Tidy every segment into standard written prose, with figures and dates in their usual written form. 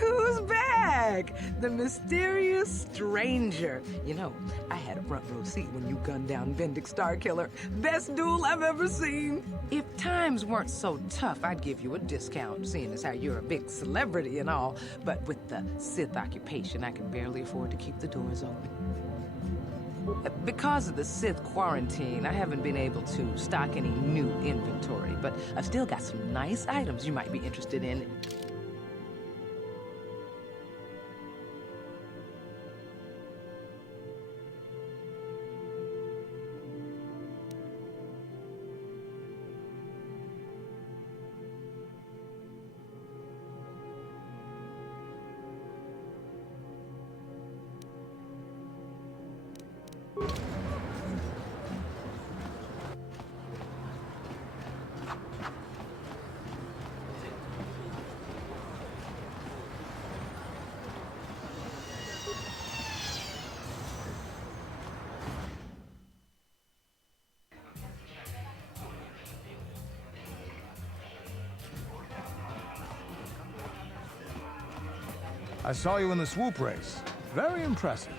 Look who's back! The mysterious stranger. You know, I had a front row seat when you gunned down Vendic Starkiller. Best duel I've ever seen. If times weren't so tough, I'd give you a discount, seeing as how you're a big celebrity and all. But with the Sith occupation, I can barely afford to keep the doors open. Because of the Sith quarantine, I haven't been able to stock any new inventory, but I've still got some nice items you might be interested in. I saw you in the swoop race. Very impressive.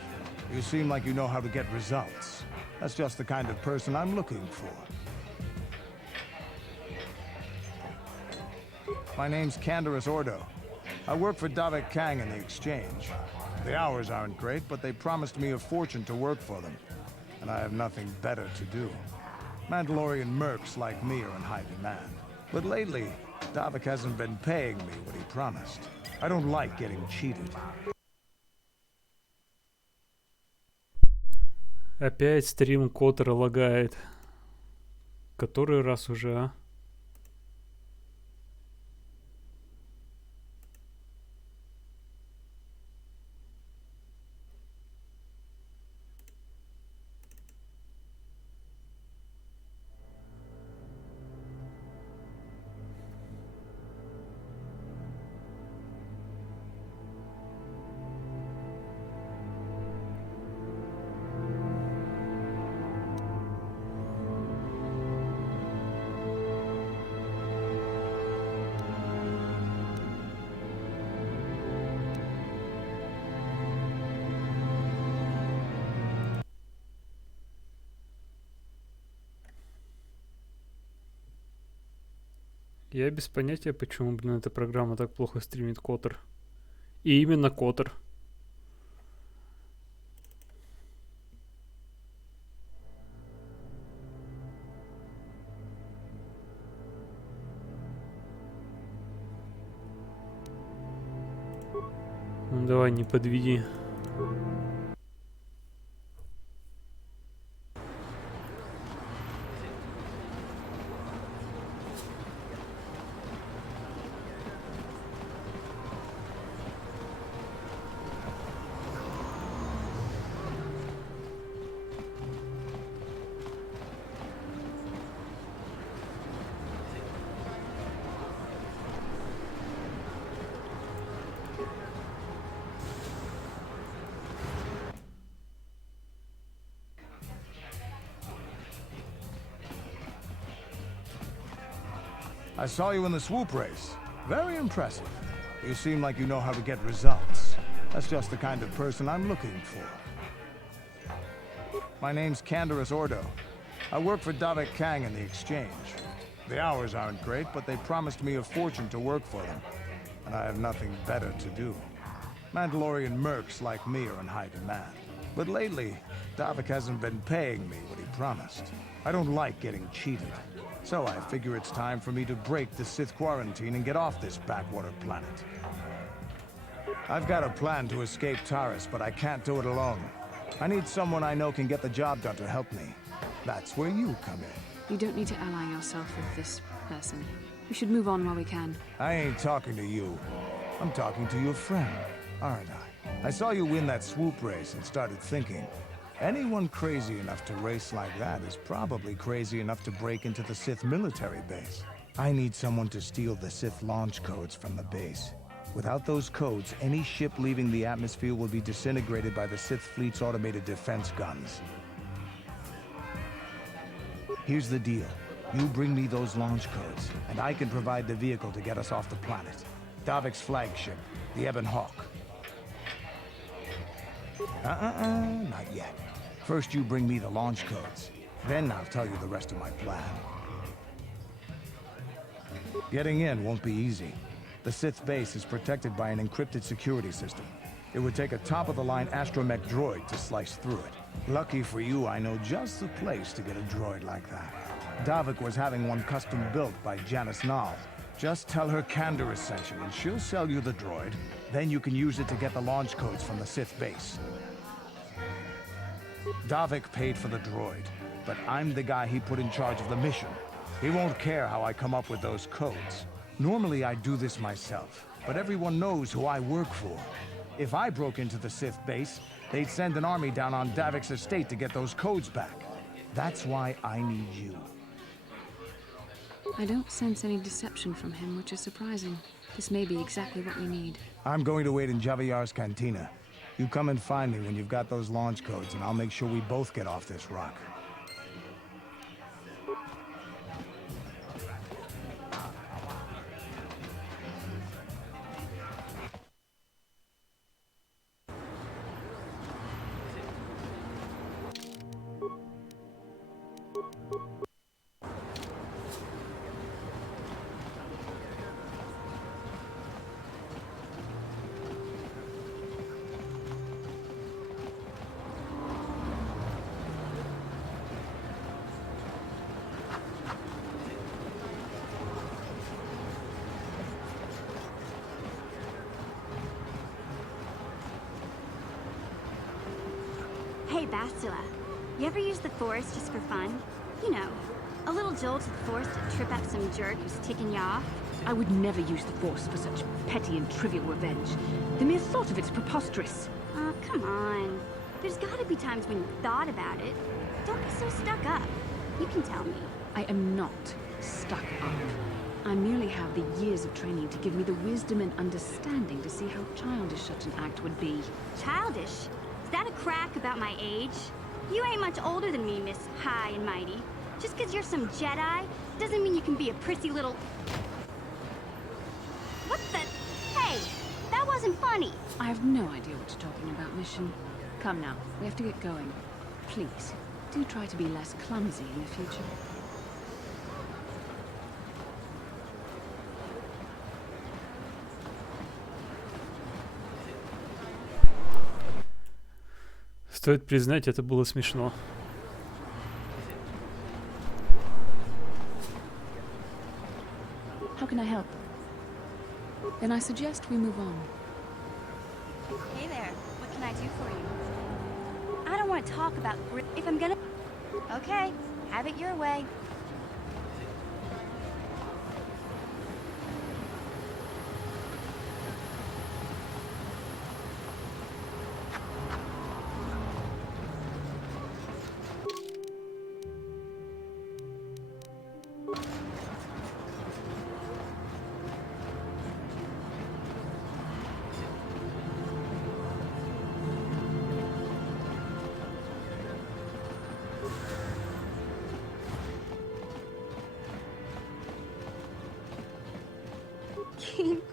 You seem like you know how to get results. That's just the kind of person I'm looking for. My name's Canderous Ordo. I work for Davik Kang in the Exchange. The hours aren't great, but they promised me a fortune to work for them. And I have nothing better to do. Mandalorian mercs like me are in high demand. But lately, Davik hasn't been paying me what he promised. I don't like getting cheated. Опять стрим Коттера лагает. Который раз уже, а? Я без понятия, почему, блин, эта программа так плохо стримит Коттер. И именно Коттер. Ну давай, не подведи. I saw you in the swoop race. Very impressive. You seem like you know how to get results. That's just the kind of person I'm looking for. My name's Canderous Ordo. I work for Davik Kang in the Exchange. The hours aren't great, but they promised me a fortune to work for them. And I have nothing better to do. Mandalorian mercs like me are in high demand. But lately, Davik hasn't been paying me what he promised. I don't like getting cheated. So I figure it's time for me to break the Sith quarantine and get off this backwater planet. I've got a plan to escape Taris, but I can't do it alone. I need someone I know can get the job done to help me. That's where you come in. You don't need to ally yourself with this person. We should move on while we can. I ain't talking to you. I'm talking to your friend, aren't I? I saw you win that swoop race and started thinking, anyone crazy enough to race like that is probably crazy enough to break into the Sith military base. I need someone to steal the Sith launch codes from the base. Without those codes, any ship leaving the atmosphere will be disintegrated by the Sith fleet's automated defense guns. Here's the deal. You bring me those launch codes, and I can provide the vehicle to get us off the planet. Davik's flagship, the Ebon Hawk. Not yet. First you bring me the launch codes. Then I'll tell you the rest of my plan. Getting in won't be easy. The Sith base is protected by an encrypted security system. It would take a top-of-the-line astromech droid to slice through it. Lucky for you, I know just the place to get a droid like that. Davik was having one custom built by Janice Nall. Just tell her Kandor sent you, and she'll sell you the droid. Then you can use it to get the launch codes from the Sith base. Davik paid for the droid, but I'm the guy he put in charge of the mission. He won't care how I come up with those codes. Normally I do this myself, but everyone knows who I work for. If I broke into the Sith base, they'd send an army down on Davik's estate to get those codes back. That's why I need you. I don't sense any deception from him, which is surprising. This may be exactly what we need. I'm going to wait in Javier's cantina. You come and find me when you've got those launch codes, and I'll make sure we both get off this rock. Hey, Bastila, you ever use the Force just for fun? You know, a little jolt to the Force to trip out some jerk who's ticking you off? I would never use the Force for such petty and trivial revenge. The mere thought of it's preposterous. Oh, come on. There's gotta be times when you thought about it. Don't be so stuck up. You can tell me. I am not stuck up. I merely have the years of training to give me the wisdom and understanding to see how childish such an act would be. Childish? Is that a crack about my age? You ain't much older than me, Miss High and Mighty. Just 'cause you're some Jedi, doesn't mean you can be a prissy little... What the... Hey! That wasn't funny! I have no idea what you're talking about, Mission. Come now, we have to get going. Please, do try to be less clumsy in the future. Стоит признать, это было смешно. How can I help? Then I suggest we move on. Hey there, what can I do for you? I don't want to talk about if I'm gonna... Okay, have it your way.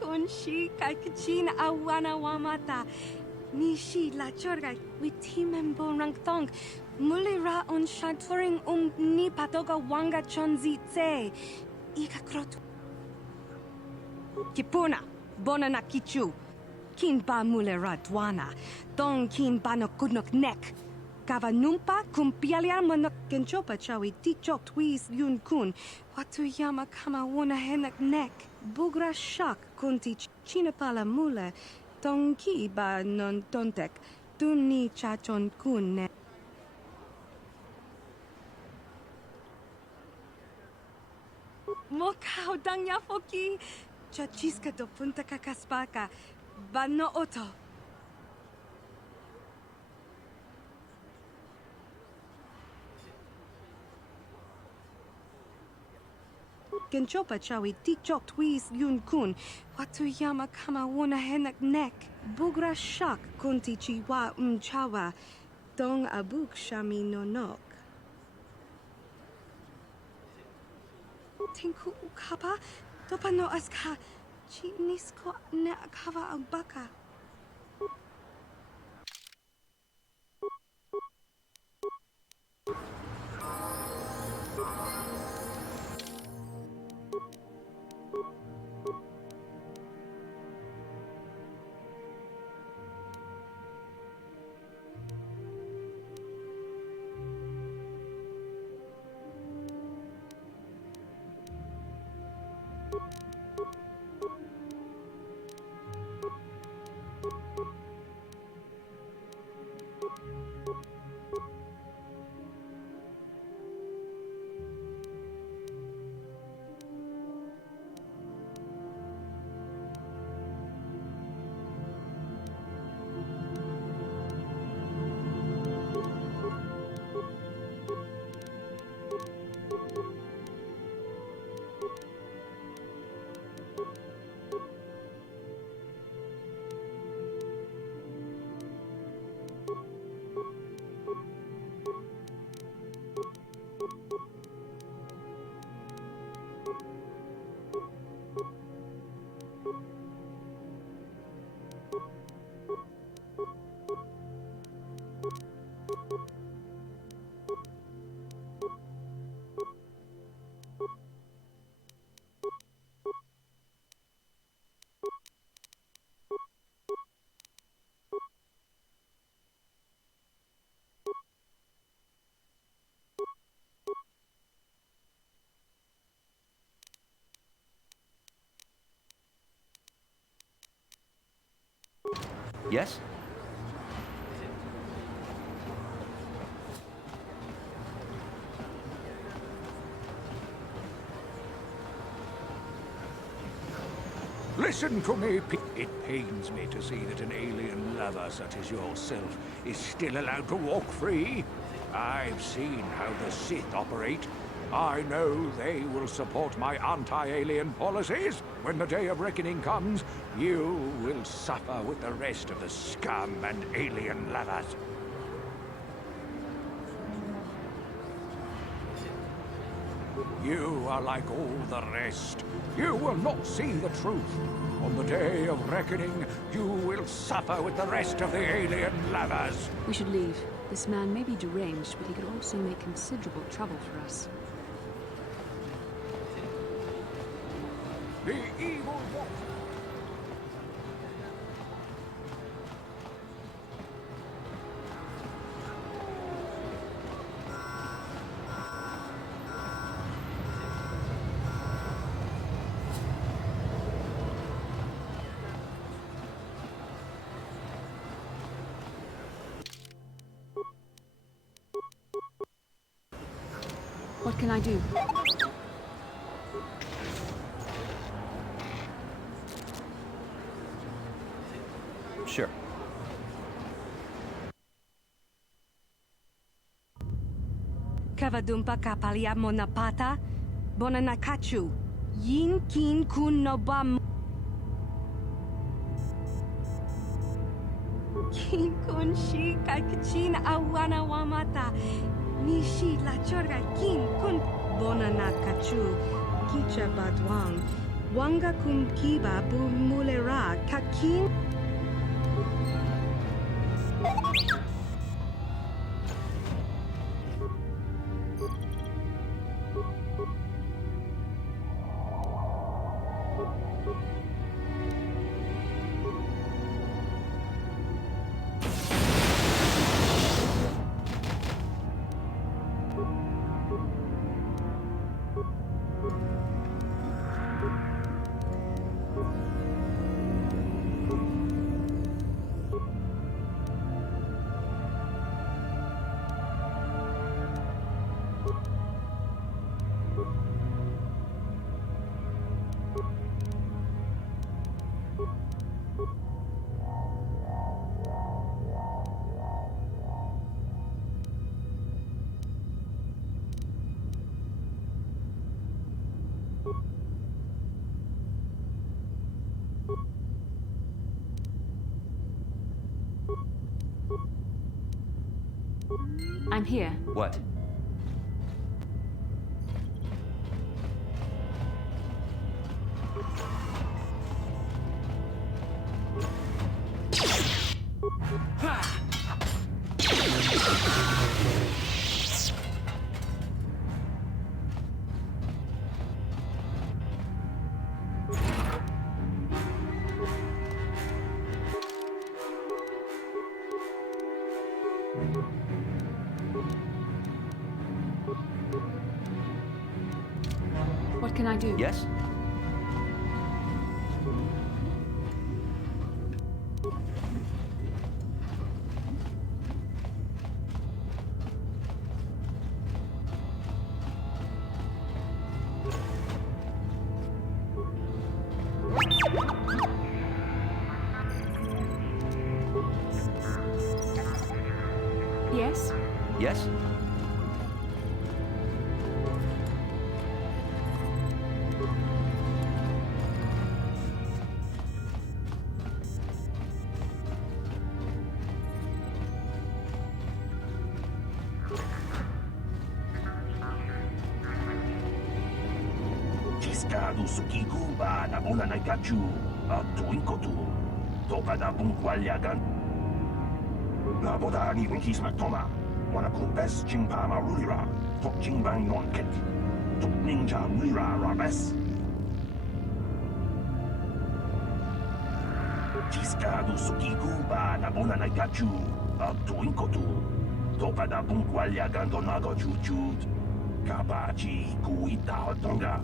Konshi kaikachin awana wamata. Nishi la chorga witimembo rangthong. Mulira on shaturing ni patoga wanga chonzi tse. Ika krotu. Kipuna, bona na kichu. Kin ba mulera dwana. Dong kin ba no kudnok nek. Kava numpa kumpialia manok kenchopa chawi tichok twis yun kun. Watu yama kama wona henak nek. Bugra shak kunti chinapala mule. Tonki ba non tontek. Dumni chachon kun ne. Mokao dangya foki. Chachiska do punta kakaspaka. Bano oto. Genchopa chawi tichok twis yun kun. Watu yama kama wona henak nek. Bugra shak kunti chiwa chawa. Dong abuk shami nonok. Tinku ukapa. Dopa no aska. Chinisko na kava ang baka. Yes? Listen to me. It pains me to see that an alien lover such as yourself is still allowed to walk free. I've seen how the Sith operate. I know they will support my anti-alien policies. When the day of reckoning comes, you will suffer with the rest of the scum and alien lovers. You are like all the rest. You will not see the truth. On the day of reckoning, you will suffer with the rest of the alien lovers. We should leave. This man may be deranged, but he could also make considerable trouble for us. The evil one. What can I do? Sure. Kavadumpa kapalia monapata, bonanakachu, yin kin kun no bam. Kin kun shi kakachin awana wamata, nishi la chorga kin kun bonanakachu, kicha badwang, wanga kum kiba bu mulera kakin. I'm here. What? What can I do? Yes? Yes? Yes? Ciscado sukikumba na bona na gachu tuinkotu topa da bunkwalyagan na boda ni winkis matoma wana kumbes jingpa marulira tok jingbang non ket tok ninja mira rabes Ciscado sukikumba na bona na gachu tuinkotu topa da bunkwalyagan donago chuchut kabachi kuita hotonga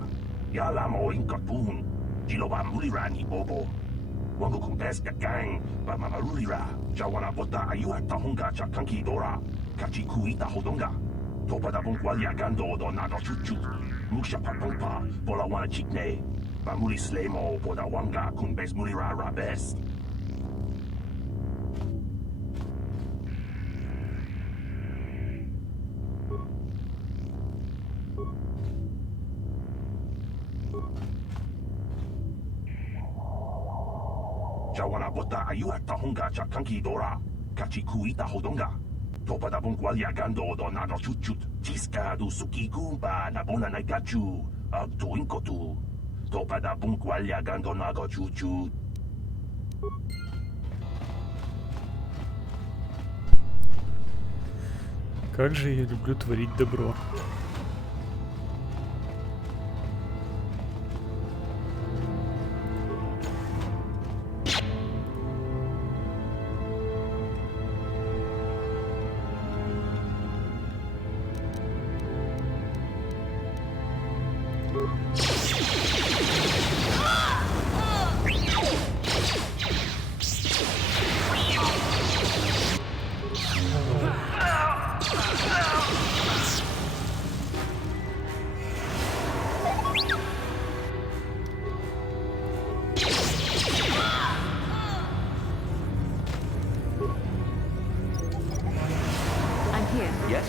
Yala mo inkatun, jiloba mulirani bobo. Wango kumpes ka gang, ba mamarulira, jawana bota ayuat tahunga cha kanki dora, kachi kuita hodonga. Topa da bunkwalya gando do nado chuchu, musha papumpa, bola wana chikne, ba muli slemo, boda wanga kumpes mulira rabes. Jawana bota ayuat tahunga cha kanki dora, kachi kuita hodonga. Topa da bunkwalya gando do nado chuchut, jiska du sukikumba na bona na gachu, tuinkotu. Topa da bunkwalya gando nago chuchut. Как же я люблю творить добро. I'm here. Yes?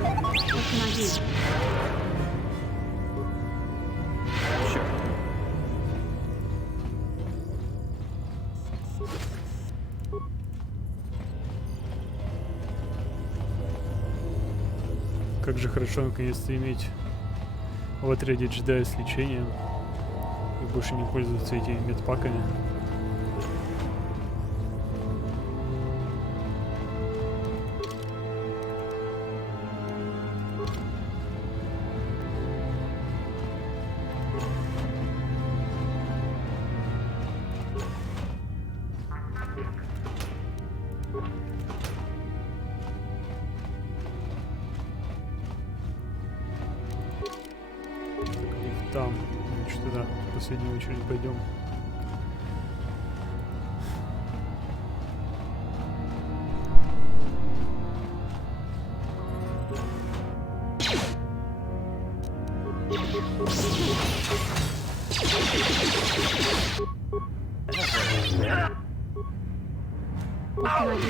What can I do? Sure. Как же хорошо наконец-то иметь в отряде джедая с лечением и больше не пользоваться этими медпаками. Там, значит, туда в последнюю очередь пойдем. What can I do?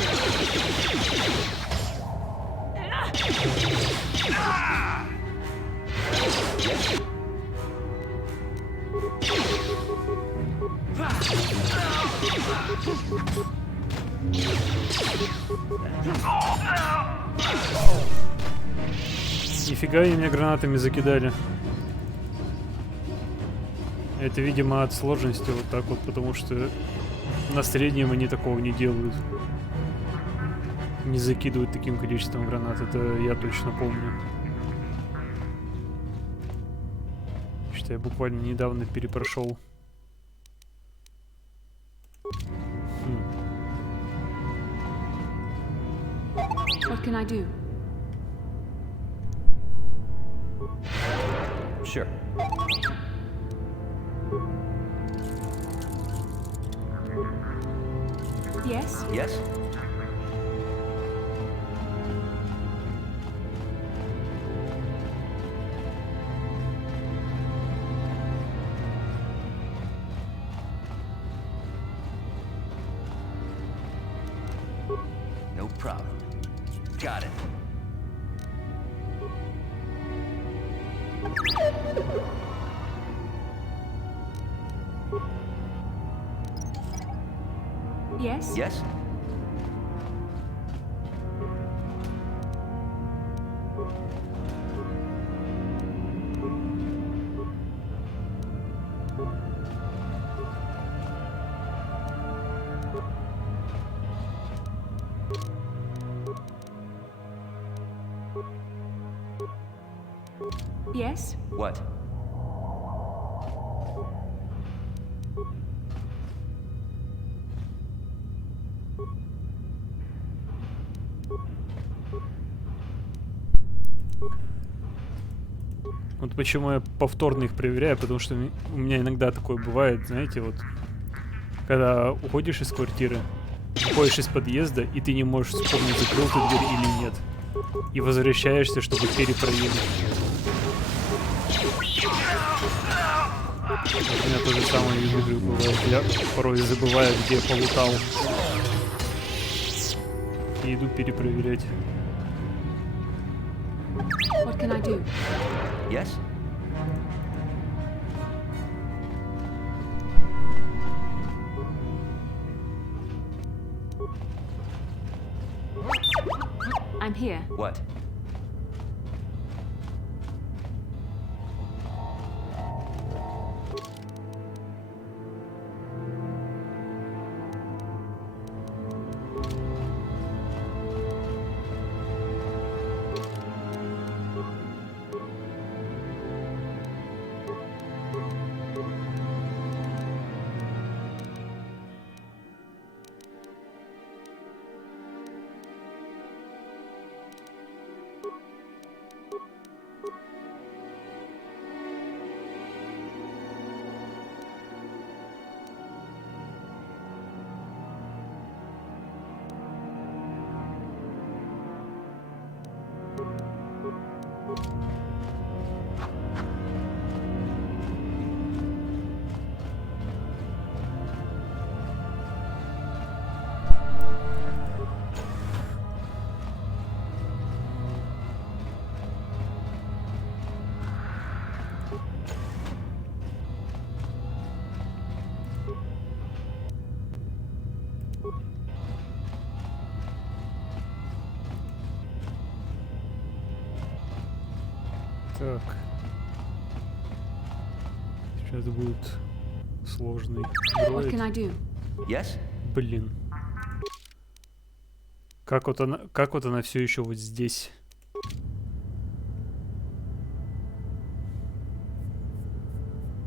Нифига они меня гранатами закидали. Это, видимо, от сложности вот так вот, потому что на среднем они такого не делают. Не закидывают таким количеством гранат, это я точно помню. Что я буквально недавно перепрошел. What can I do? Sure. Yes? Yes? No problem. Got it. Yes? Yes? Yes? What? Вот почему я повторно их проверяю, потому что у меня иногда такое бывает, знаете, вот, когда уходишь из квартиры, уходишь из подъезда, и ты не можешь вспомнить, закрыл ты дверь или нет. И возвращаешься, чтобы перепроверить. У меня то же самое в игры бывает. Я порой забываю, где я полутал. И иду перепроверять. What can I do? Yes? I'm here. What? Так. Сейчас будет сложный What can I дроид. do? Yes? Блин. Как вот она все еще вот здесь?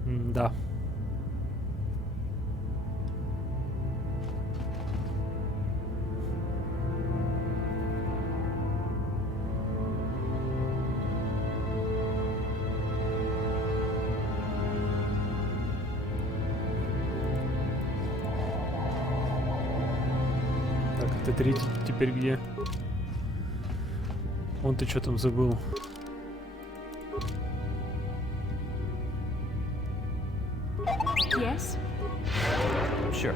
Да. Так, это третий теперь где? Он ты что там забыл? Yes? Sure.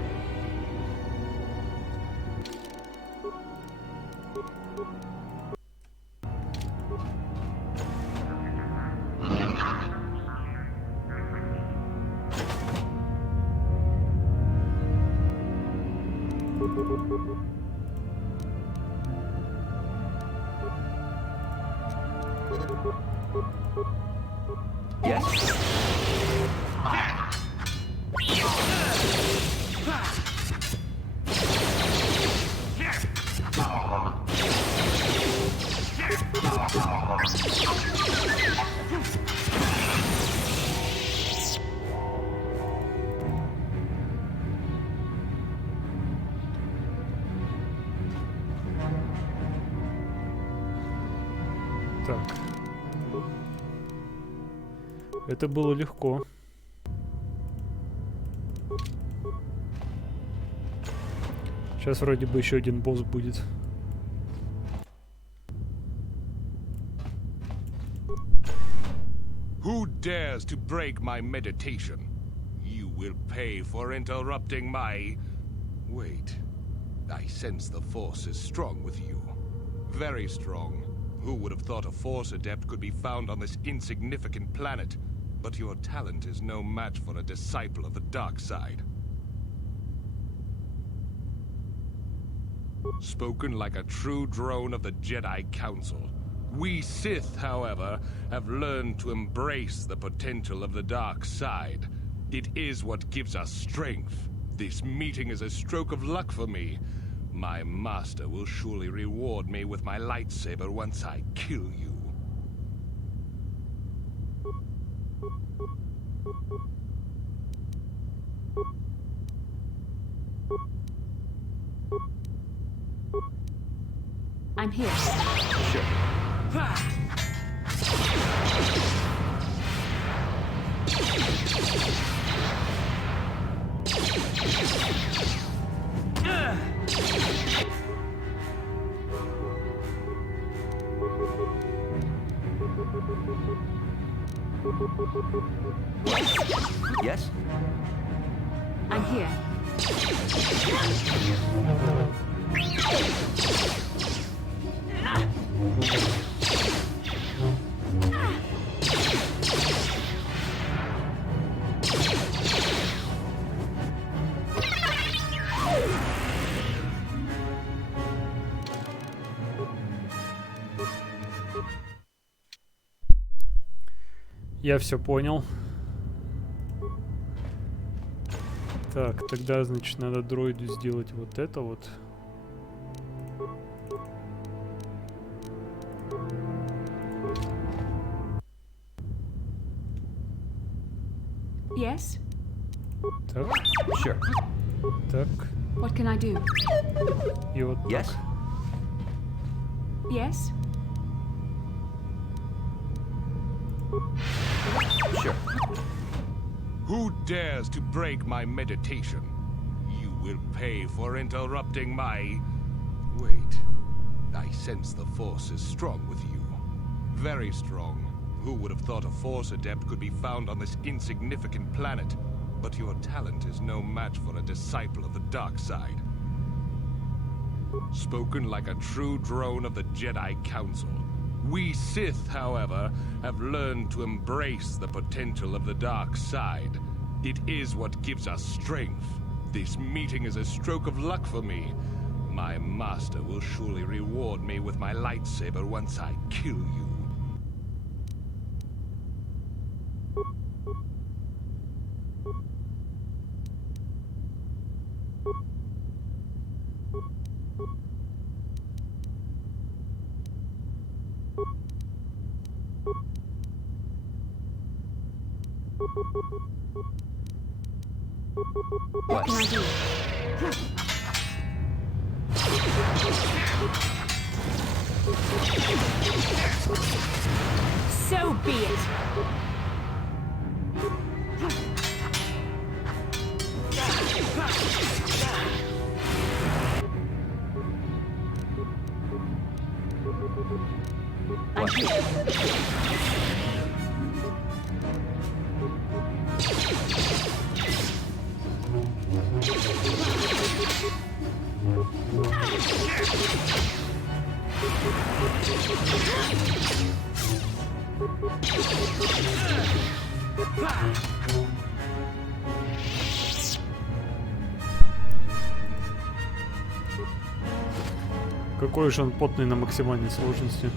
Yes? Так. Это было легко. Сейчас вроде бы еще один босс будет. Who dares to break my meditation? You will pay for interrupting my... Wait. I sense the Force is strong with you. Very strong. Who would have thought a Force adept could be found on this insignificant planet? But your talent is no match for a disciple of the dark side. Spoken like a true drone of the Jedi Council. We Sith, however, have learned to embrace the potential of the dark side. It is what gives us strength. This meeting is a stroke of luck for me. My master will surely reward me with my lightsaber once I kill you. I'm here. Sure. Yes? I'm here. Я все понял. Так, тогда, значит, надо дроиду сделать вот это вот. Yes? Так, Sure. так. What can I do? И вот Yes? так. Yes? Sure. Who dares to break my meditation? You will pay for interrupting my... Wait. I sense the Force is strong with you. Very strong. Who would have thought a Force adept could be found on this insignificant planet? But your talent is no match for a disciple of the dark side. Spoken like a true drone of the Jedi Council. We Sith, however, have learned to embrace the potential of the dark side. It is what gives us strength. This meeting is a stroke of luck for me. My master will surely reward me with my lightsaber once I kill you. What can I do? So be it. I'm here. Какой же он потный на максимальной сложности.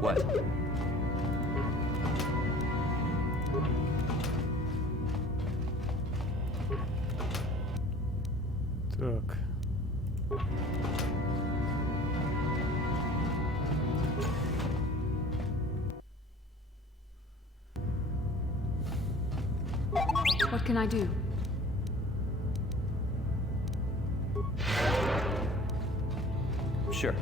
What? Так. can I do? Sure.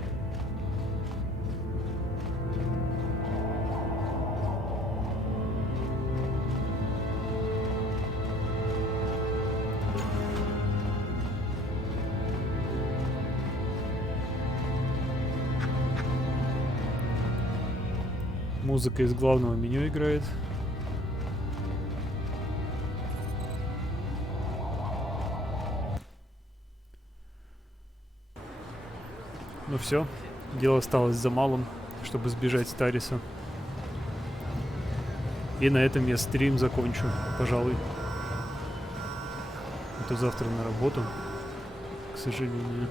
Музыка из главного меню играет. Ну все, дело осталось за малым, чтобы сбежать с Тариса. И на этом я стрим закончу, пожалуй. А то завтра на работу, к сожалению.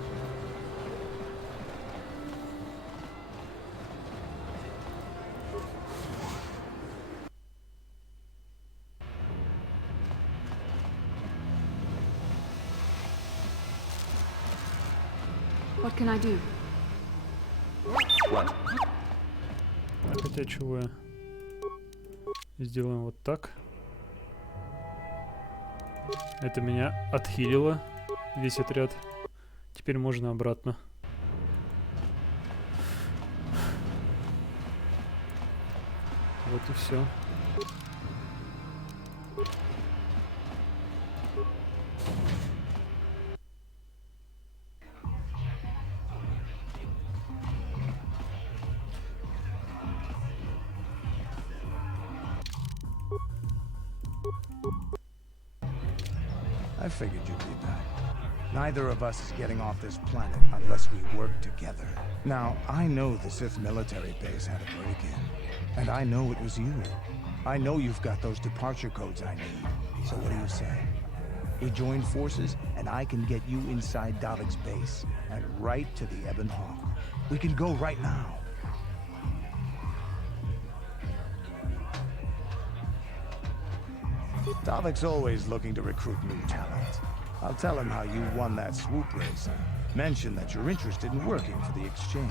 What can I do? What? Хотя чего я? Сделаем вот так. Это меня отхилило, весь отряд. Теперь можно обратно. Вот и все. I figured you'd be back. Neither of us is getting off this planet unless we work together. Now, I know the Sith military base had a break-in, and I know it was you. I know you've got those departure codes I need. So what do you say? We join forces, and I can get you inside Davik's base, and right to the Ebon Hawk. We can go right now. Davik's always looking to recruit new talent. I'll tell him how you won that swoop race. Mention that you're interested in working for the exchange.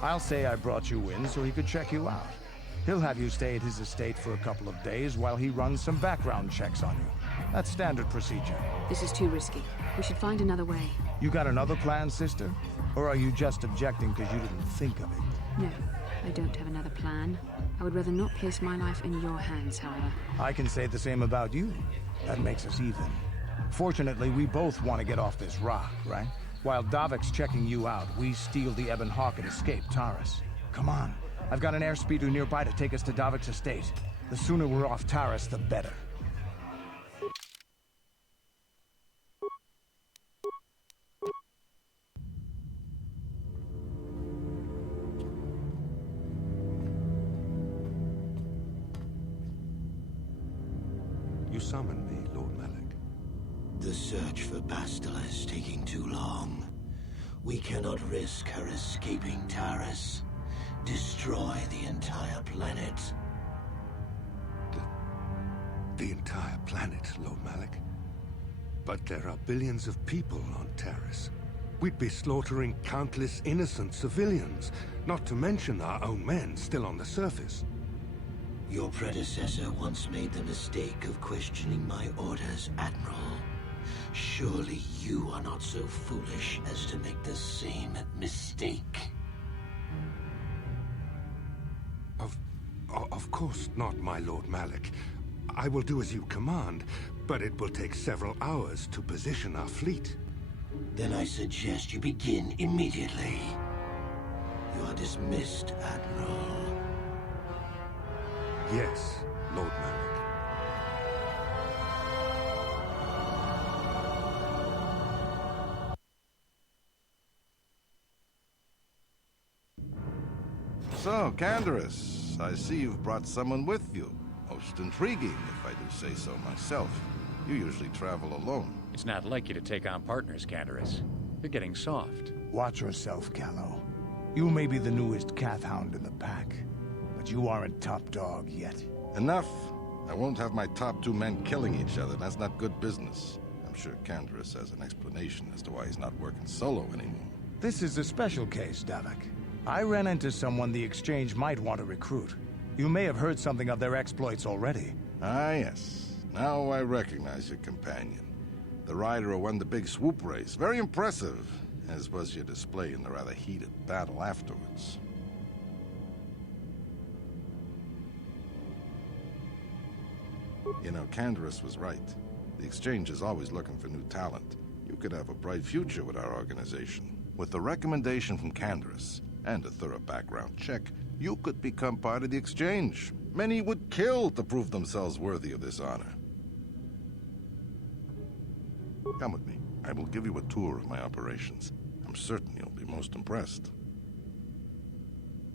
I'll say I brought you in so he could check you out. He'll have you stay at his estate for a couple of days while he runs some background checks on you. That's standard procedure. This is too risky. We should find another way. You got another plan, sister? Or are you just objecting because you didn't think of it? No, I don't have another plan. I would rather not place my life in your hands, however. I can say the same about you. That makes us even. Fortunately, we both want to get off this rock, right? While Davik's checking you out, we steal the Ebon Hawk and escape Taris. Come on. I've got an airspeeder nearby to take us to Davik's estate. The sooner we're off Taris, the better. You summoned me, Lord Malik. The search for Bastila is taking too long. We cannot risk her escaping Taris. Destroy the entire planet. The entire planet, Lord Malik. But there are billions of people on Taris. We'd be slaughtering countless innocent civilians, not to mention our own men still on the surface. Your predecessor once made the mistake of questioning my orders, Admiral. Surely you are not so foolish as to make the same mistake. Of course not, my Lord Malik. I will do as you command, but it will take several hours to position our fleet. Then I suggest you begin immediately. You are dismissed, Admiral. Yes, Lord Malik. So, Canderous, I see you've brought someone with you. Most intriguing, if I do say so myself. You usually travel alone. It's not like you to take on partners, Canderous. You're getting soft. Watch yourself, Callow. You may be the newest Cath Hound in the pack, but you aren't top dog yet. Enough. I won't have my top two men killing each other. That's not good business. I'm sure Canderous has an explanation as to why he's not working solo anymore. This is a special case, Davik. I ran into someone the Exchange might want to recruit. You may have heard something of their exploits already. Ah, yes. Now I recognize your companion. The rider who won the big swoop race. Very impressive, as was your display in the rather heated battle afterwards. You know, Canderous was right. The Exchange is always looking for new talent. You could have a bright future with our organization. With the recommendation from Canderous and a thorough background check, you could become part of the Exchange. Many would kill to prove themselves worthy of this honor. Come with me. I will give you a tour of my operations. I'm certain you'll be most impressed.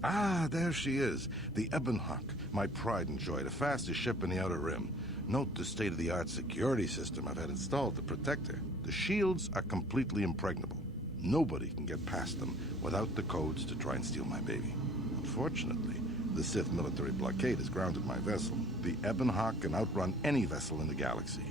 Ah, there she is. The Ebon Hawk, my pride and joy, the fastest ship in the Outer Rim. Note the state-of-the-art security system I've had installed to protect her. The shields are completely impregnable. Nobody can get past them without the codes to try and steal my baby. Unfortunately, the Sith military blockade has grounded my vessel. The Ebon Hawk can outrun any vessel in the galaxy.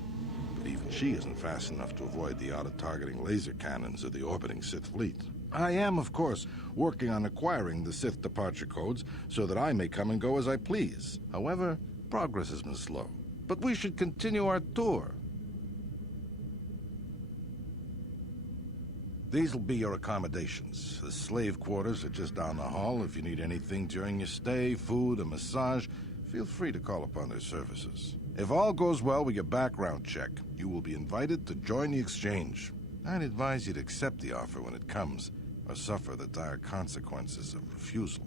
But even she isn't fast enough to avoid the auto-targeting laser cannons of the orbiting Sith fleet. I am, of course, working on acquiring the Sith departure codes so that I may come and go as I please. However, progress has been slow. But we should continue our tour. These will be your accommodations. The slave quarters are just down the hall. If you need anything during your stay, food, a massage, feel free to call upon their services. If all goes well with your background check, you will be invited to join the Exchange. I'd advise you to accept the offer when it comes, or suffer the dire consequences of refusal.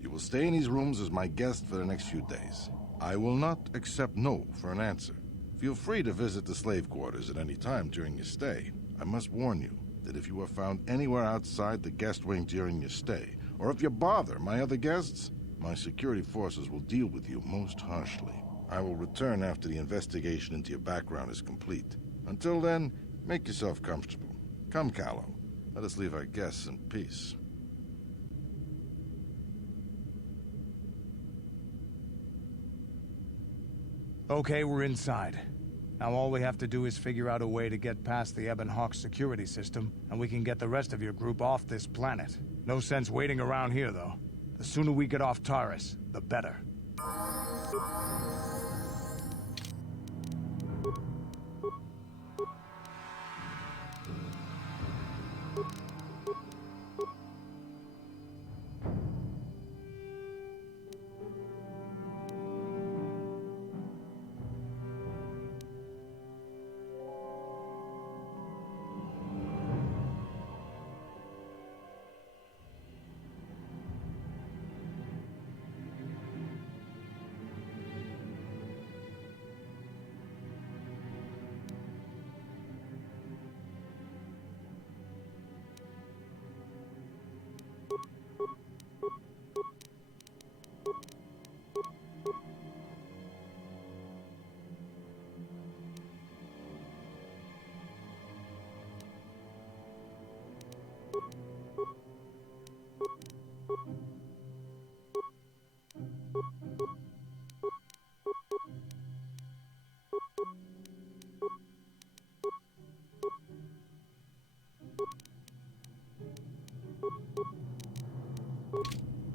You will stay in these rooms as my guest for the next few days. I will not accept no for an answer. Feel free to visit the slave quarters at any time during your stay. I must warn you that if you are found anywhere outside the guest wing during your stay, or if you bother my other guests, my security forces will deal with you most harshly. I will return after the investigation into your background is complete. Until then, make yourself comfortable. Come, Callow. Let us leave our guests in peace. Okay, we're inside. Now all we have to do is figure out a way to get past the Ebon Hawk security system, and we can get the rest of your group off this planet. No sense waiting around here, though. The sooner we get off Taris, the better.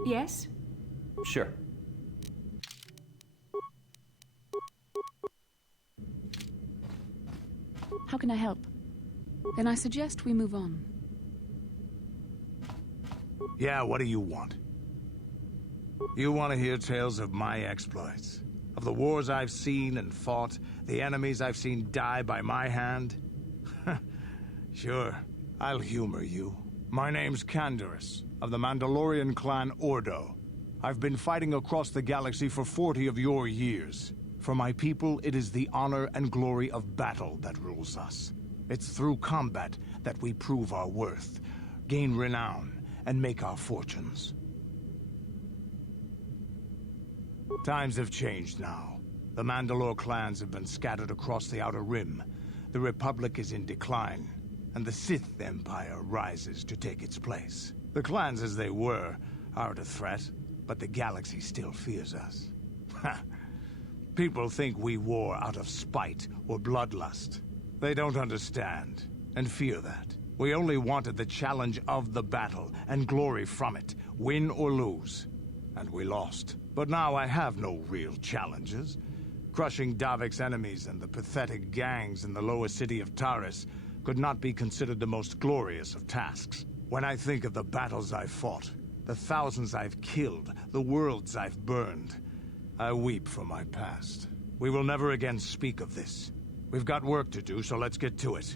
Yes? Sure. How can I help? Then I suggest we move on. Yeah, what do you want? You want to hear tales of my exploits? Of the wars I've seen and fought? The enemies I've seen die by my hand? Sure, I'll humor you. My name's Canderous, of the Mandalorian clan Ordo. I've been fighting across the galaxy for 40 of your years. For my people, it is the honor and glory of battle that rules us. It's through combat that we prove our worth, gain renown, and make our fortunes. Times have changed now. The Mandalore clans have been scattered across the Outer Rim. The Republic is in decline, and the Sith Empire rises to take its place. The clans as they were aren't a threat, but the galaxy still fears us. People think we war out of spite or bloodlust. They don't understand, and fear that. We only wanted the challenge of the battle, and glory from it, win or lose. And we lost. But now I have no real challenges. Crushing Davik's enemies and the pathetic gangs in the lower city of Taris could not be considered the most glorious of tasks. When I think of the battles I've fought, the thousands I've killed, the worlds I've burned, I weep for my past. We will never again speak of this. We've got work to do, so let's get to it.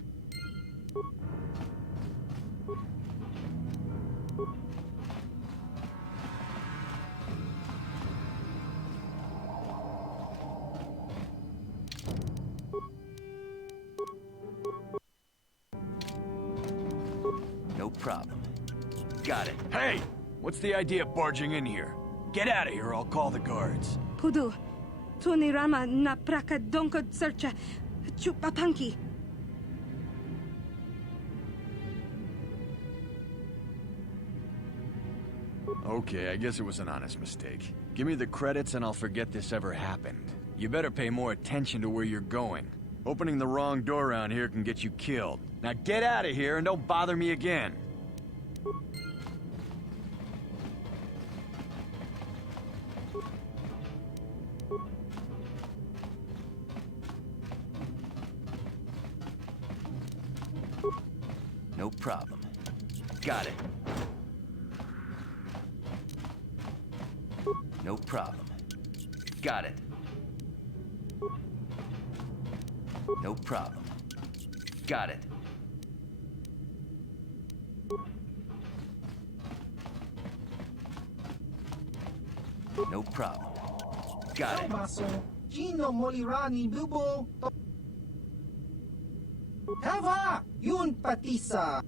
No problem. Got it. Hey! What's the idea of barging in here? Get out of here or I'll call the guards. Pudu, Tunirama na praka donko searcha chupapanki. Okay, I guess it was an honest mistake. Give me the credits and I'll forget this ever happened. You better pay more attention to where you're going. Opening the wrong door around here can get you killed. Now get out of here and don't bother me again. No problem. Got it. No problem. Got it. No problem. Got it. No problem. Got it. Gino Molirani Bubo. Hava! Yun patisa!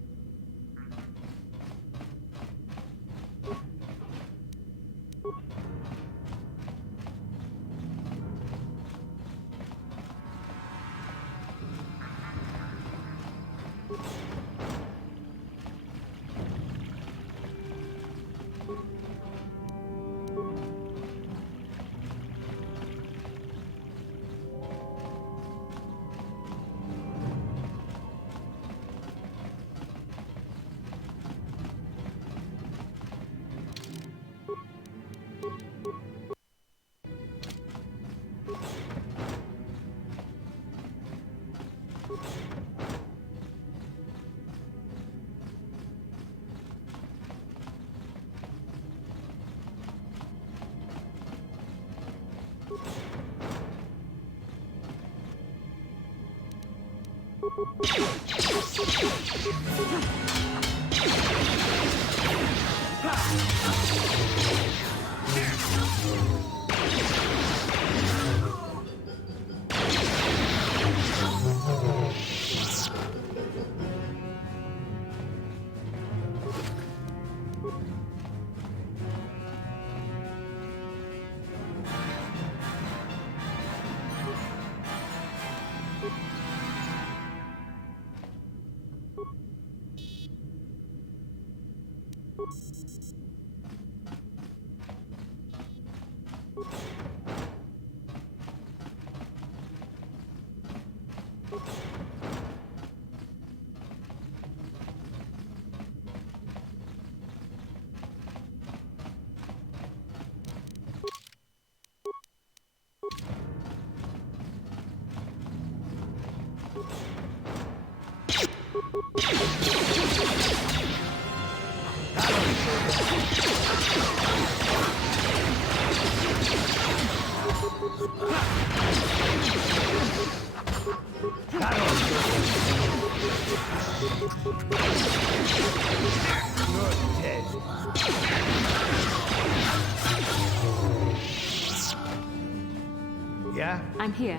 Yeah? I'm here.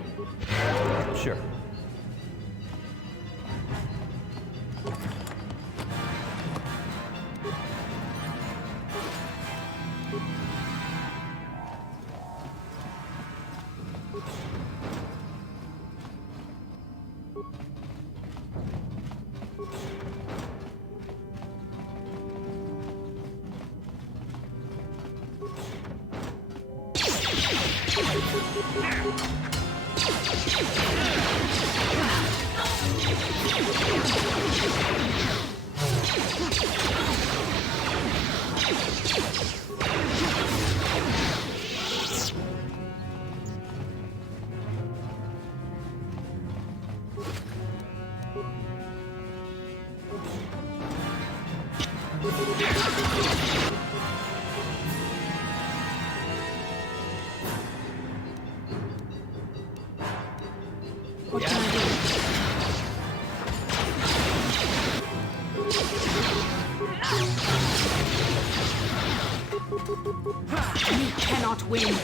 Sure. What can I do? You cannot win.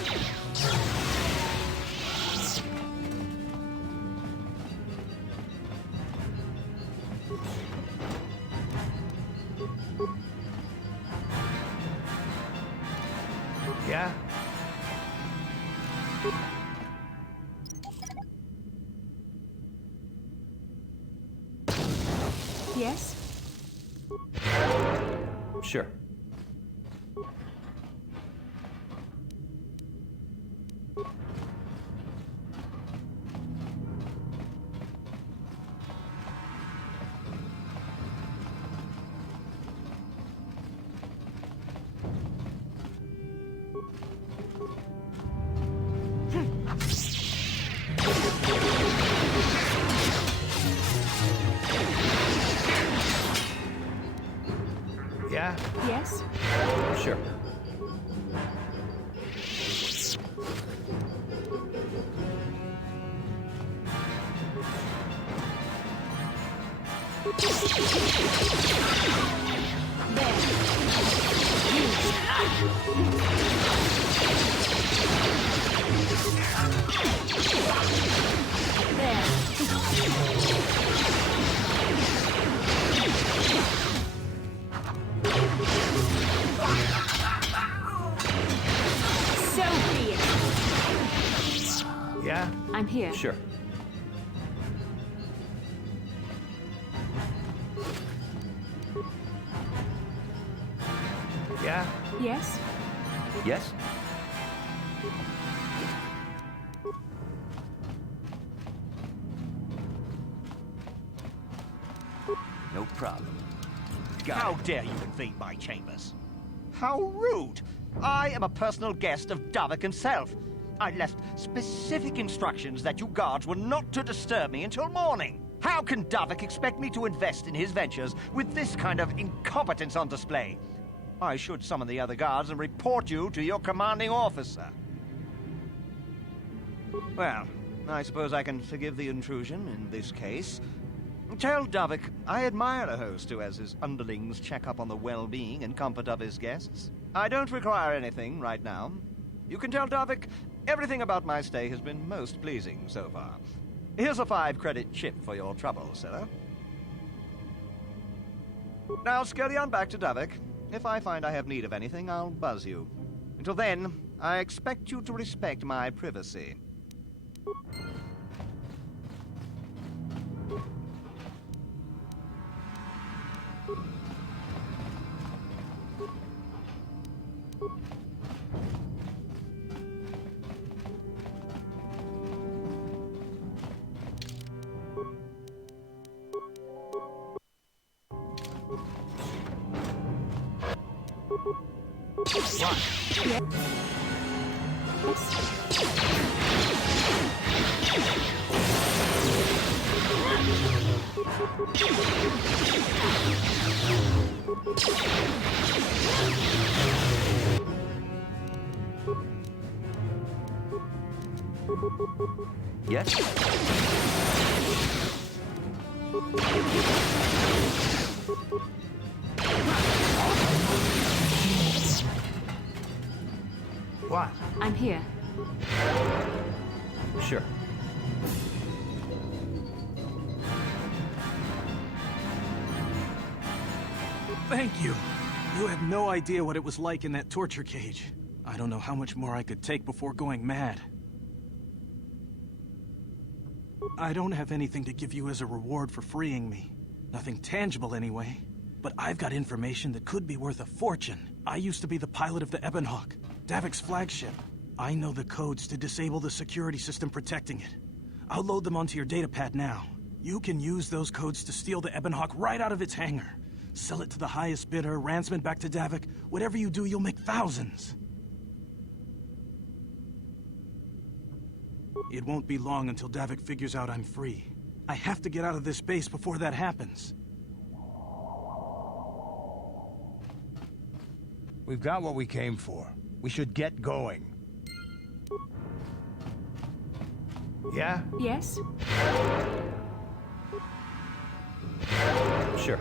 Yeah? Yes? Sure. Yeah? Yes? Sure. So be it. Yeah? I'm here. Sure. Yeah? Yes? Yes? No problem. How dare you invade my chambers? How rude! I am a personal guest of Davik himself. I left specific instructions that you guards were not to disturb me until morning. How can Davik expect me to invest in his ventures with this kind of incompetence on display? I should summon the other guards and report you to your commanding officer. Well, I suppose I can forgive the intrusion in this case. Tell Davik I admire a host who has his underlings check up on the well-being and comfort of his guests. I don't require anything right now. You can tell Davik everything about my stay has been most pleasing so far. Here's a 5-credit chip for your trouble, sir. Now scurry on back to Davik. If I find I have need of anything, I'll buzz you. Until then, I expect you to respect my privacy. Yes? What? I'm here. Sure. Thank you. You have no idea what it was like in that torture cage. I don't know how much more I could take before going mad. I don't have anything to give you as a reward for freeing me. Nothing tangible anyway. But I've got information that could be worth a fortune. I used to be the pilot of the Ebonhawk, Davik's flagship. I know the codes to disable the security system protecting it. I'll load them onto your datapad now. You can use those codes to steal the Ebonhawk right out of its hangar. Sell it to the highest bidder, ransom it back to Davik. Whatever you do, you'll make thousands. It won't be long until Davik figures out I'm free. I have to get out of this base before that happens. We've got what we came for. We should get going. Yeah? Yes? Sure.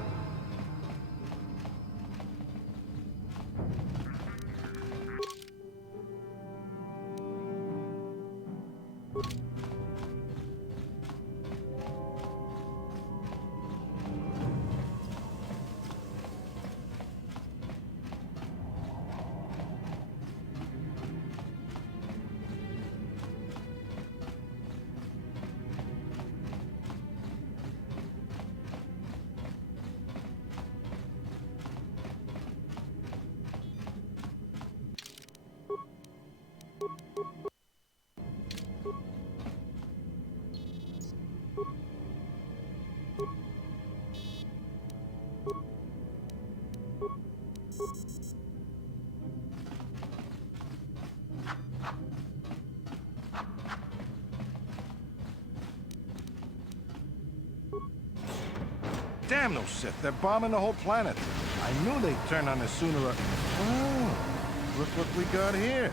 Damn those Sith, they're bombing the whole planet. I knew they'd turn on us sooner or... Oh, look what we got here.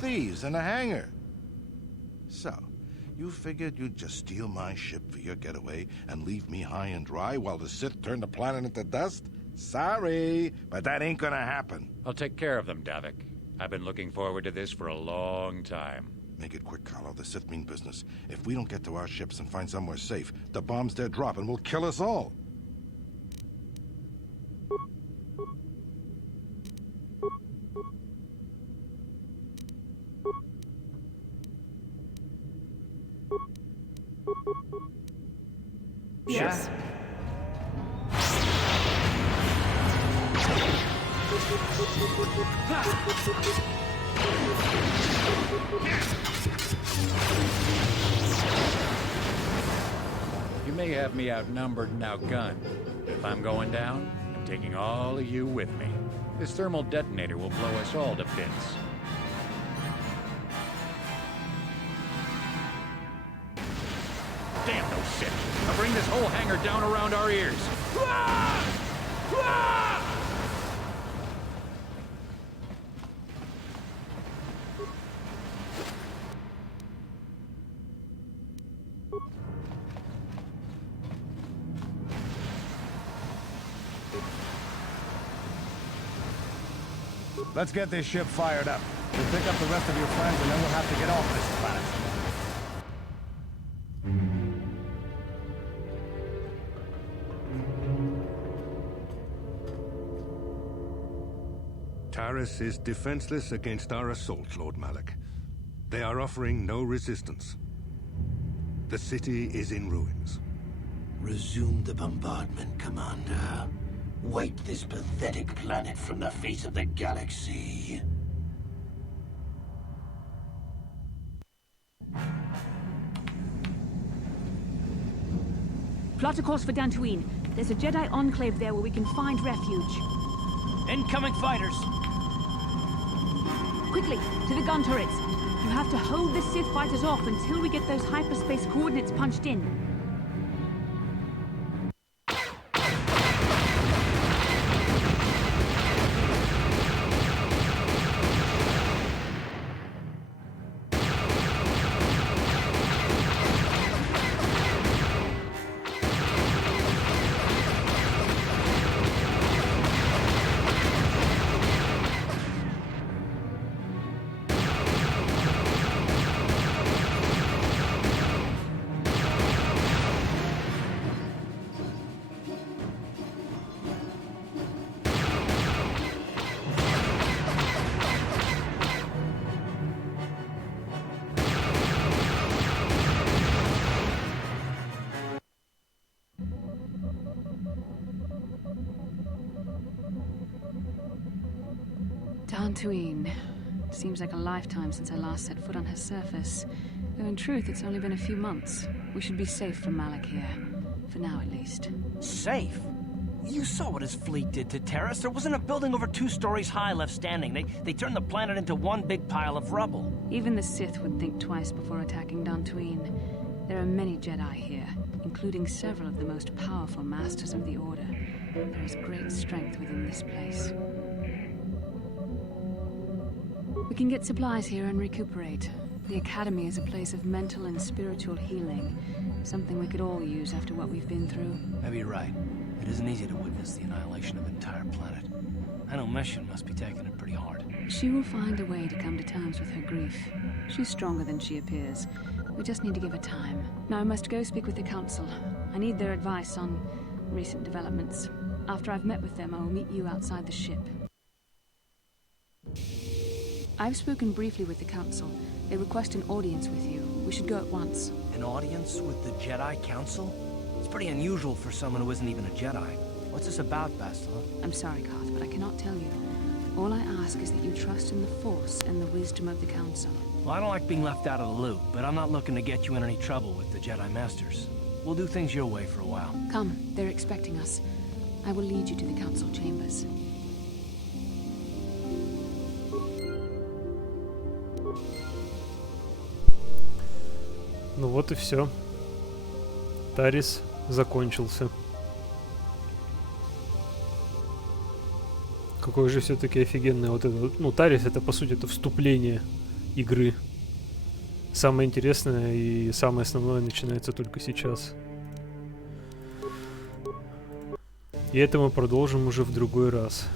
Thieves in a hangar. So, you figured you'd just steal my ship for your getaway and leave me high and dry while the Sith turn the planet into dust? Sorry, but that ain't gonna happen. I'll take care of them, Davik. I've been looking forward to this for a long time. Make it quick, Carlo. The Sith mean business. If we don't get to our ships and find somewhere safe, the bombs they're dropping will kill us all. Yes. You may have me outnumbered and outgunned, but if I'm going down, I'm taking all of you with me. This thermal detonator will blow us all to bits. Damn those Sith! I'll bring this whole hangar down around our ears. Let's get this ship fired up. We'll pick up the rest of your friends and then we'll have to get off this planet. Taris is defenseless against our assault, Lord Malak. They are offering no resistance. The city is in ruins. Resume the bombardment, Commander. Wipe this pathetic planet from the face of the galaxy. Plot a course for Dantooine. There's a Jedi enclave there where we can find refuge. Incoming fighters! Quickly, to the gun turrets. You have to hold the Sith fighters off until we get those hyperspace coordinates punched in. Dantooine. Seems like a lifetime since I last set foot on her surface. Though in truth, it's only been a few months. We should be safe from Malak here. For now, at least. Safe? You saw what his fleet did to Terrace. There wasn't a building over 2 stories high left standing. They turned the planet into one big pile of rubble. Even the Sith would think twice before attacking Dantooine. There are many Jedi here, including several of the most powerful masters of the Order. There is great strength within this place. We can get supplies here and recuperate. The Academy is a place of mental and spiritual healing. Something we could all use after what we've been through. Maybe you're right. It isn't easy to witness the annihilation of an entire planet. I know Mission must be taking it pretty hard. She will find a way to come to terms with her grief. She's stronger than she appears. We just need to give her time. Now I must go speak with the Council. I need their advice on recent developments. After I've met with them, I will meet you outside the ship. I've spoken briefly with the Council. They request an audience with you. We should go at once. An audience with the Jedi Council? It's pretty unusual for someone who isn't even a Jedi. What's this about, Bastila? I'm sorry, Carth, but I cannot tell you. All I ask is that you trust in the Force and the wisdom of the Council. Well, I don't like being left out of the loop, but I'm not looking to get you in any trouble with the Jedi Masters. We'll do things your way for a while. Come, they're expecting us. I will lead you to the Council chambers. Ну вот и все. Тарис закончился. Какой же все-таки офигенный вот этот. Ну, Тарис это по сути это вступление игры. Самое интересное и самое основное начинается только сейчас. И это мы продолжим уже в другой раз.